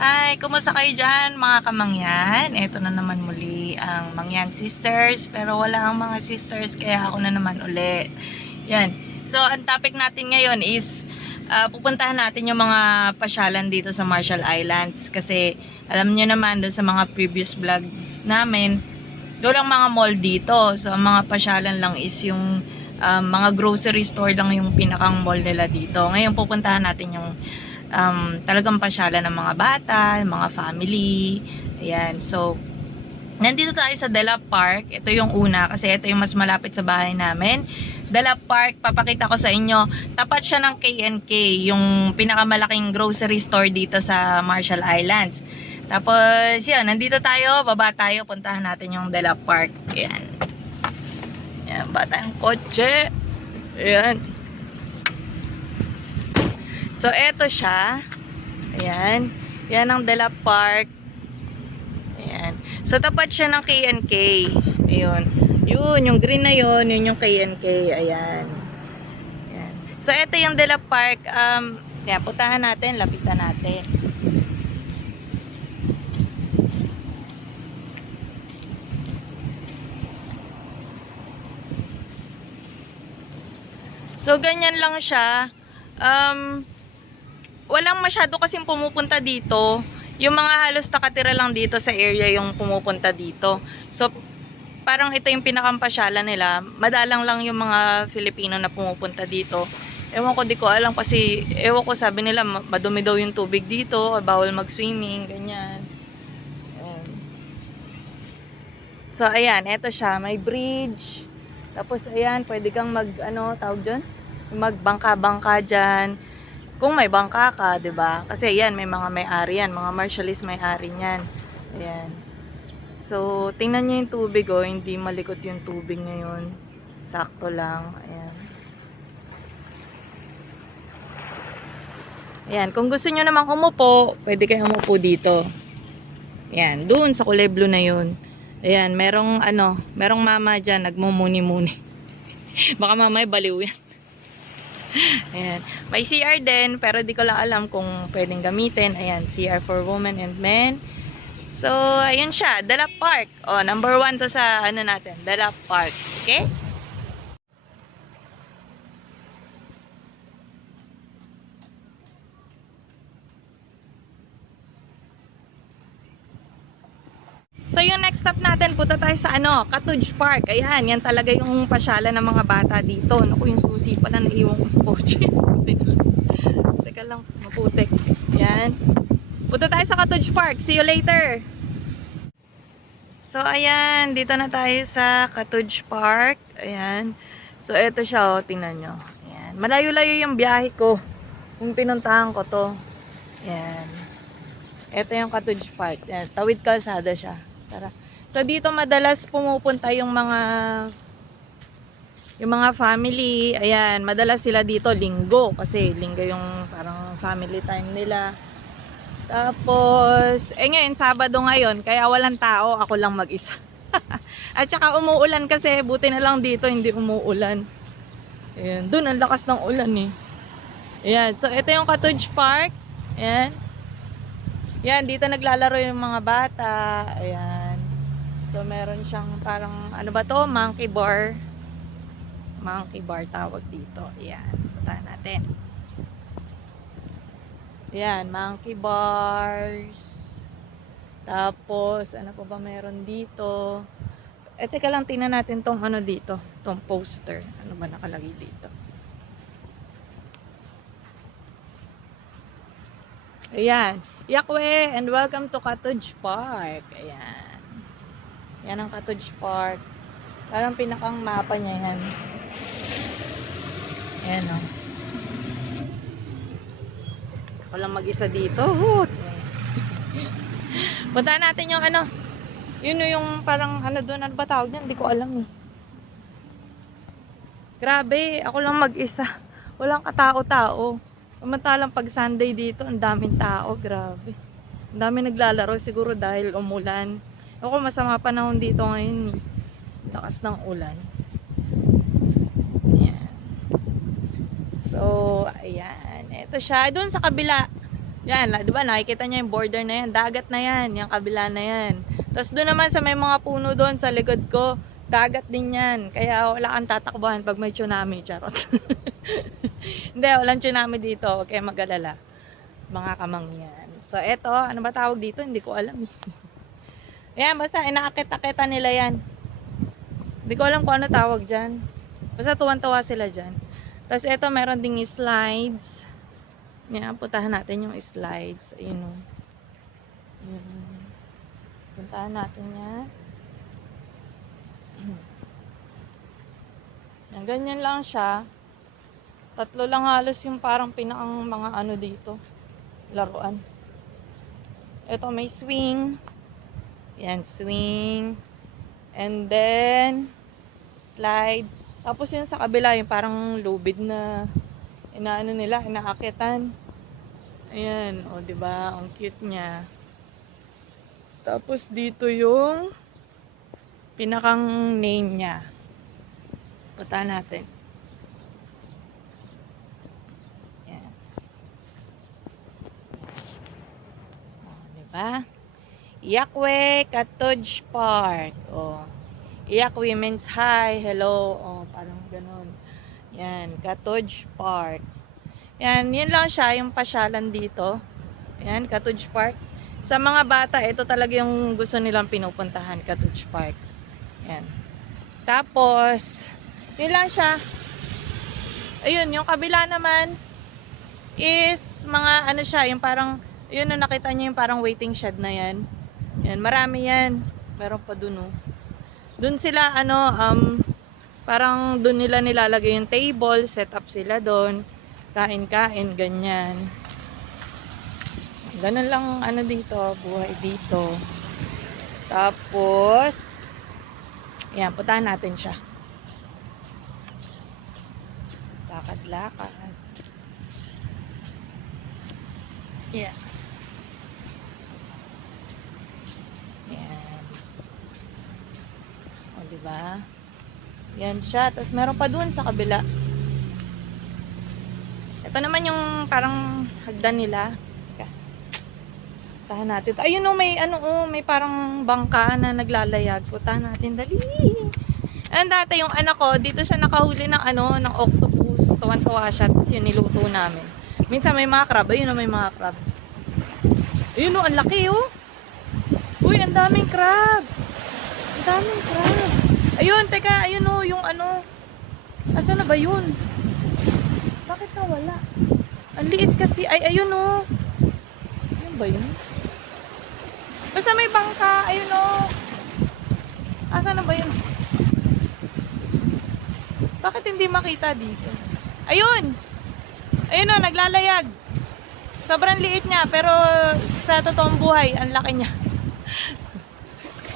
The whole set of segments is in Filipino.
Hi, kumusta kayo dyan mga kamangyan? Ito na naman muli ang Mangyan Sisters, pero wala ang mga sisters kaya ako na naman uli. Yan. So, ang topic natin ngayon is pupuntahan natin yung mga pasyalan dito sa Marshall Islands kasi alam niyo naman doon sa mga previous vlogs namin, doon lang mga mall dito. So, ang mga pasyalan lang is yung mga grocery store lang yung pinakang mall nila dito. Ngayon pupuntahan natin yung talagang pasyalan ng mga bata, mga family. Ayan. So, nandito tayo sa Dela Park. Ito yung una kasi ito yung mas malapit sa bahay namin. Dela Park, papakita ko sa inyo. Tapat siya ng K&K, yung pinakamalaking grocery store dito sa Marshall Islands. Tapos, yan, nandito tayo, baba tayo, puntahan natin yung Dela Park. Ayan. Ayan, ba tayong kotse. Ayan. So, eto siya. Ayan. Yan ang Dela Park. Ayan. So, tapat siya ng K&K. Ayun. Yun, yung green na yun yung K&K. Ayan. Ayan. So, eto yung Dela Park. Ayan, puntahan natin, lapitan natin. So, ganyan lang siya. Walang masyado kasing pumupunta dito. Yung mga halos nakatira lang dito sa area yung pumupunta dito. So, parang ito yung pinakampasyalan nila. Madalang lang yung mga Filipino na pumupunta dito. Ewan ko, di ko alam kasi, ewan ko, sabi nila, madumi daw yung tubig dito, bawal mag-swimming, ganyan. Ayan. So, ayan, eto siya, may bridge. Tapos, ayan, pwede kang tawag dyan? Magbangka-bangka dyan. Kung may bangka ka, 'di ba? Kasi yan, may mga may-ari yan, mga Marshallese may-ari niyan. Ayan. So, tingnan niyo yung tubig, oh, hindi malikot yung tubig ngayon. Sakto lang. Ayan. Ayan, kung gusto niyo namang umupo, pwede kayong umupo dito. Ayan, doon sa kulay blue na 'yun. Ayan, merong mama diyan nagmumuni-muni. Baka mamaya baliw yan. Ayan. May CR din, pero di ko lang alam kung pwedeng gamitin. Ayan, CR for women and men. So, ayun siya, Dela Park. O, number 1 to sa natin, Dela Park. Okay? So, yung next stop natin, punta tayo sa Cottage Park. Ayan, yan talaga yung pasyalan ng mga bata dito. Naku, yung susi pala naiwan ko sa kotse. Teka lang, maputik. Ayan. Punta tayo sa Cottage Park. See you later. So, ayan, dito na tayo sa Cottage Park. Ayan. So, eto siya, oh, tingnan nyo. Ayan. Malayo-layo yung biyahe ko. Kung pinuntahan ko to. Ayan. Eto yung Cottage Park. Ayan, tawid kalsada siya. Tara. So, dito madalas pumupunta yung mga family. Ayan, madalas sila dito linggo. Kasi linggo yung parang family time nila. Tapos, ngayon, Sabado ngayon. Kaya walang tao. Ako lang mag-isa. At saka umuulan kasi. Buti na lang dito, hindi umuulan. Ayan, dun ang lakas ng ulan eh. Ayan, so ito yung Cottage Park. Ayan. Yan, dito naglalaro yung mga bata. Ayan. So, meron siyang parang, monkey bar. Monkey bar tawag dito. Ayan. Puntahan natin. Ayan, monkey bars. Tapos, ano pa ba meron dito? Teka lang, tingnan natin tong dito. Tong poster. Ano ba nakalagay dito? Ayan. Yakwe and welcome to Cottage Park. Ayan. Yan ang Cottage Park. Parang pinakang mapa niya yan. Ayan o. Ako lang mag-isa dito. Punta natin yung yun yung parang doon. Ano ba tawag niyan? Hindi ko alam eh. Grabe. Ako lang mag-isa. Walang katao-tao. Samantalang pag Sunday dito, ang daming tao, grabe. Ang daming naglalaro siguro dahil umulan. Ako, masama panahon dito ngayon eh. Lakas ng ulan. Ayan. So, ayan. Ito siya. Doon sa kabila. Yan, di ba nakikita niya yung border na yan, dagat na yan, yung kabila na yan. Tapos doon naman sa may mga puno doon sa likod ko, dagat din yan. Kaya wala kang tatakbuhan pag may tsunami, charot. Hindi, walang tsunami dito, huwag kayo mag-alala. Mga kamangyan. So eto, ano ba tawag dito? Hindi ko alam. Ayan, basta inaakit-akitan nila yan. Hindi ko alam kung ano tawag dyan. Basta tuwan-tuwa sila dyan. Tapos eto, meron ding slides. Yan, puntahan natin yung slides. Ayun o. Puntahan natin yan. Yan, ganyan lang siya. Tatlo lang halos yung parang pinakang mga ano dito. Laruan. Ito may swing. Yan, swing. And then, slide. Tapos yun sa kabila, yung parang lubid na inaano nila, inaakitan. Ayan, o diba? Ang cute niya. Tapos dito yung pinakang name niya. Punta natin. Ayan. O, diba? Yakwe Cottage Park. O. Iyak Women's High. Hello. O, parang ganun. Yan, Cottage Park. Yan, yun lang siya, yung pasyalan dito. Yan, Cottage Park. Sa mga bata, ito talaga yung gusto nilang pinupuntahan, Cottage Park. Yan. Tapos, yun lang siya. Ayun, yung kabila naman is mga ano siya, yung parang, yun na nakita niyo yung parang waiting shed na yan. Yan, marami yan. Meron pa dun, oh. Dun sila, parang dun nila nilalagay yung table, set up sila dun, kain-kain, ganyan. Ganun lang, dito, buhay dito. Tapos, ayan, puntahan natin siya. Lakad-lakad. Yeah. Diba? Yan siya. Tapos meron pa dun sa kabila. Ito naman yung parang hagdan nila. Tahan natin. Ayun o, may may parang bangka na naglalayag. Puntahan natin. Dali. Dati yung anak ko, dito siya nakahuli ng ng octopus. Tuwan-tuwa siya. Tapos yun niluto namin. Minsan may mga crab. Ayun o, may mga crab. Ayun o, ang laki o. Uy, ang daming crab. Ang daming crab. Ayun, teka, ayun o, yung asan na ba yun? Bakit nawala? Ang liit kasi, ayun o. Ayun ba yun? Basta may bangka, ayun o. Asan na ba yun? Bakit hindi makita dito? Ayun! Ayun o, naglalayag. Sobrang liit niya, pero sa totoong buhay, ang laki niya.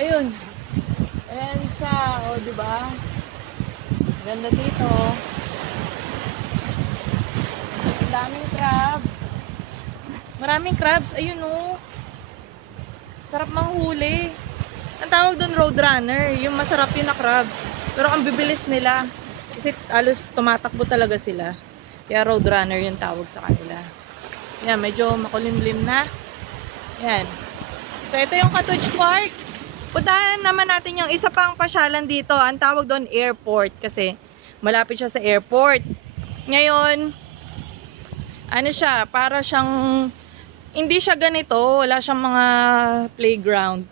Ayun. Ayan siya, o diba? Ganda dito. Ang daming crab. Maraming crabs, ayun o. Sarap manghuli. Ang tawag doon roadrunner, yung masarap yun na crab. Pero ang bibilis nila. Kasi alos tumatakbo talaga sila. Kaya roadrunner yung tawag sa kanila. Yan, medyo makulimlim na. Yan. So ito yung Cottage Park. Puntahan naman natin yung isa pang pasyalan dito. Ang tawag doon airport kasi malapit siya sa airport. Ngayon, siya, para siyang hindi siya ganito, wala siyang mga playground.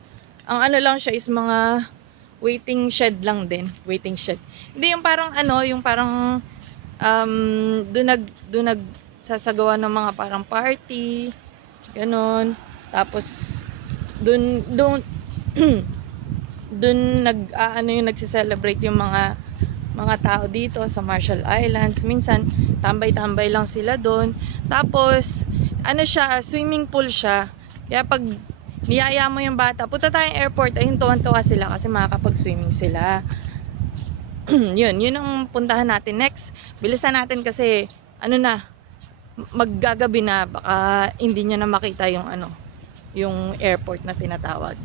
Ang lang siya is mga waiting shed lang din, waiting shed. Hindi yung parang yung parang doon nagsasagawa ng mga parang party, ganun. Tapos doon dun yung nagse-celebrate yung mga tao dito sa Marshall Islands. Minsan tambay-tambay lang sila doon. Tapos siya, swimming pool siya. Kaya pag niyaya mo yung bata, punta tayong airport, ayun tuwan-tuwa sila kasi makakapag-swimming sila. yun ang puntahan natin next. Bilisan natin kasi maggagabi na, baka hindi niya na makita yung airport na tinatawag.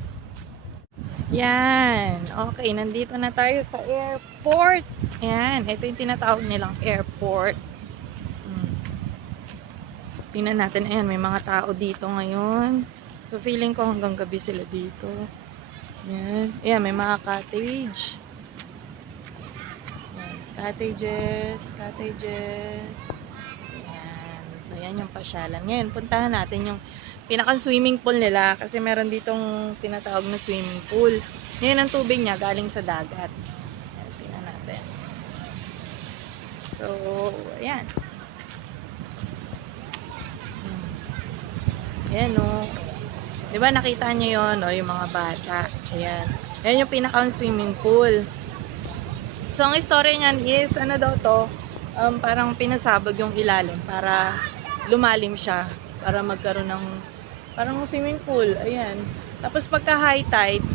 Yan. Okay, nandito na tayo sa airport. Yan, ito yung tinatawag nilang airport. Tingnan natin. Ayan, may mga tao dito ngayon. So, feeling ko hanggang gabi sila dito. Ayan. Ayan, may mga cottage. Ayan. Cottages. Ayan. So, yan yung pasyalan. Ngayon, puntahan natin yung pinaka-swimming pool nila. Kasi meron ditong tinatawag na swimming pool. Ngayon, ang tubig niya galing sa dagat. Ayan, tingnan natin. So, ayan. Ayan, no. Diba, nakita nyo yun, no? Yung mga bata. Ayan. Ayan yung pinaka-swimming pool. So, ang story niyan is, ano daw to, parang pinasabog yung ilalim para lumalim siya. Para magkaroon ng, parang swimming pool. Ayan. Tapos, pagka high tide,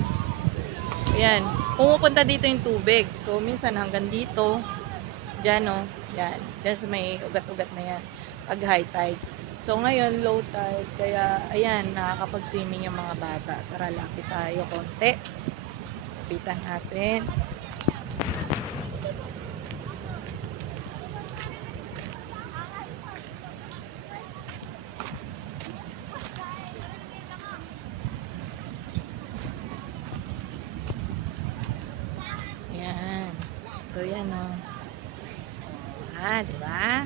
ayan, pumupunta dito yung tubig. So, minsan hanggang dito, dyan, no. Yan. Dyan sa may ugat-ugat na yan. Pag high tide. So, ngayon, low tide. Kaya, ayan, nakakapag-swimming yung mga bata. Tara, lapit tayo konti. Lapitan natin. Ayan. So, yan, o. Diba?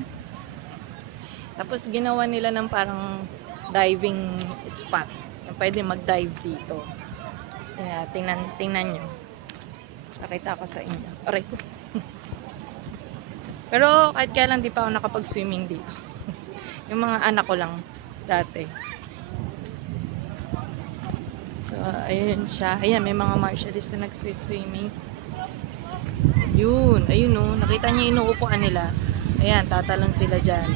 Tapos ginawa nila ng parang diving spot. Pwede mag-dive dito. Kaya tingnan nyo. Nakita ko sa inyo. Aray ko. Pero kahit kailan di pa ako nakapag-swimming dito. Yung mga anak ko lang dati. So, ayun siya. Ayan, may mga martialist na nag-swimming. Yun. Ayun, no. Nakita niyo inuupuan nila. Ayan, tatalon sila dyan.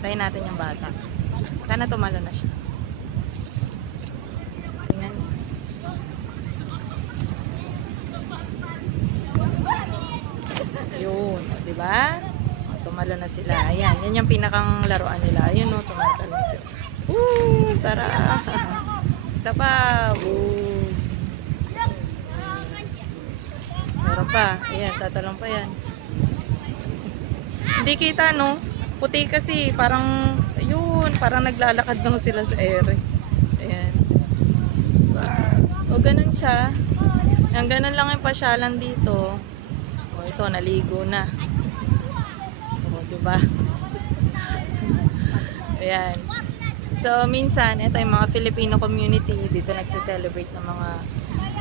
Tayo natin yung bata. Sana tumalo na siya. Tingnan. Yun, diba? Tumalo na sila. Ayan, yan yung pinakang laruan nila. Ayun, no, tumatalon sila. Sarap. Isa pa. Meron pa. Ayan, tatalon pa yan. Hindi kita, no? Puti kasi, parang, ayun, parang naglalakad lang sila sa ere. Ayan. O, ganun siya. Ang ganun lang yung pasyalan dito. O, ito, naligo na. O, diba? Ayan. So, minsan, ito yung mga Filipino community. Dito nagse-celebrate ng mga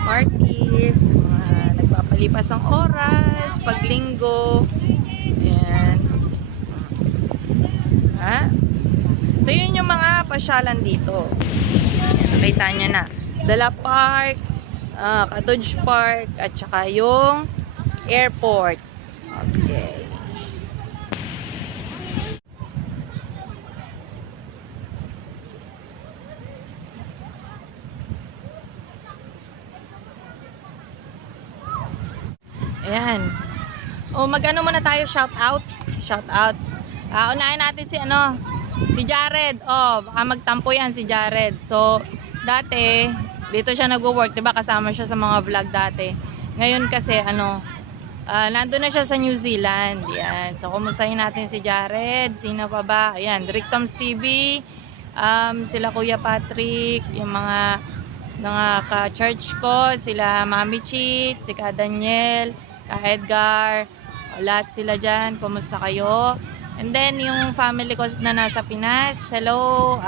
parties, mga nagpapalipas ng oras, paglinggo. Ayan. Ha? So, yun yung mga pasyalan dito. Nakita niya na. Dala Park, Cottage Park, at saka yung airport. Okay. Ayan. O, mag-ano muna tayo, shout out. Shout outs. Unahin natin si si Jared. Baka magtampo yan si Jared. So, dati, dito siya nag-work, diba? Kasama siya sa mga vlog dati. Ngayon kasi, nandun na siya sa New Zealand. Yan. So, kumustahin natin si Jared. Sino pa ba? Ayan, Rictoms TV. Sila Kuya Patrick. Yung mga ka-church ko. Sila Mami Cheat. Si Ka Daniel. Ka Edgar. Lahat sila dyan. Kumusta kayo? And then, yung family ko na nasa Pinas, hello,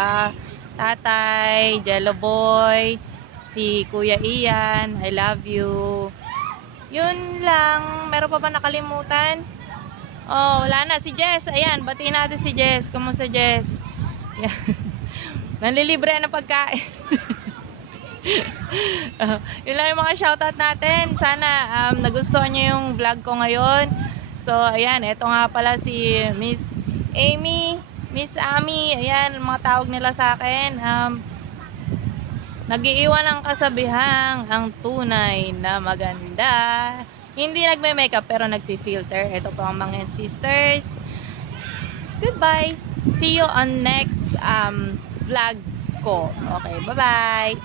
tatay, Jello Boy, si Kuya Ian, I love you. Yun lang. Meron pa ba nakalimutan? Wala na. Si Jess, ayan, batiin natin si Jess. Kumusta, Jess? Yan. Nanlilibre na pagkain. Yun lang yung mga shoutout natin. Sana nagustuhan nyo yung vlog ko ngayon. So, ayan, ito nga pala si Miss Amy, Miss Ami, ayan, mga tawag nila sa akin. Nag-iiwan ng kasabihang ang tunay na maganda. Hindi nagme-makeup pero nagfi-filter. Ito po ang mga sisters. Goodbye. See you on next vlog ko. Okay, bye-bye.